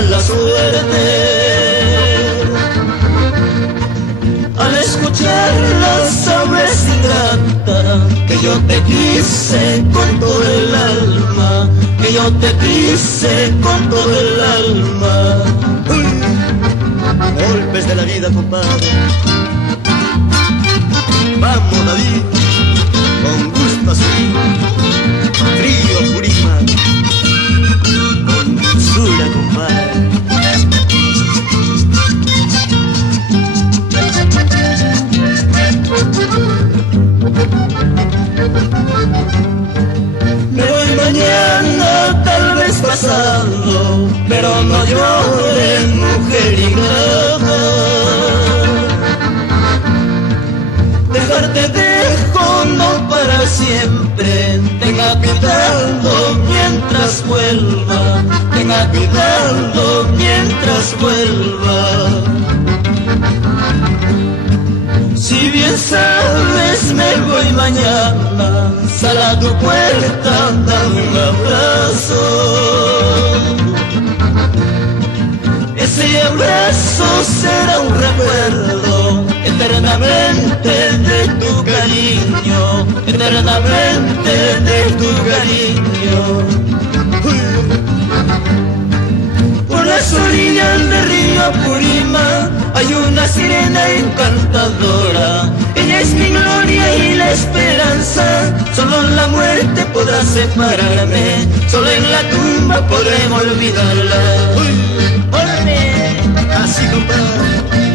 mala suerte. Al escucharla sabes ingrata que yo te quise con todo el alma, que yo te quise con todo el alma. Golpes de la vida, compadre. Vamos, David, con gusto así. Frío, Purima, con dulzura, compadre. Me voy mañana, tal vez pasado, pero no llores, mujer ingrata. Dejarte dejo no para siempre, tenga cuidado mientras vuelva, tenga cuidado mientras vuelva. Si bien sabes me voy mañana, sal a tu puerta, dame un abrazo. Ese abrazo será un recuerdo eternamente de tu cariño, eternamente de tu cariño. Por las orillas del río Purima hay una sirena encantadora. Ella es mi gloria y la esperanza. Solo la muerte podrá separarme, solo en la tumba podremos olvidarla. ¡Órale! Así, compadre.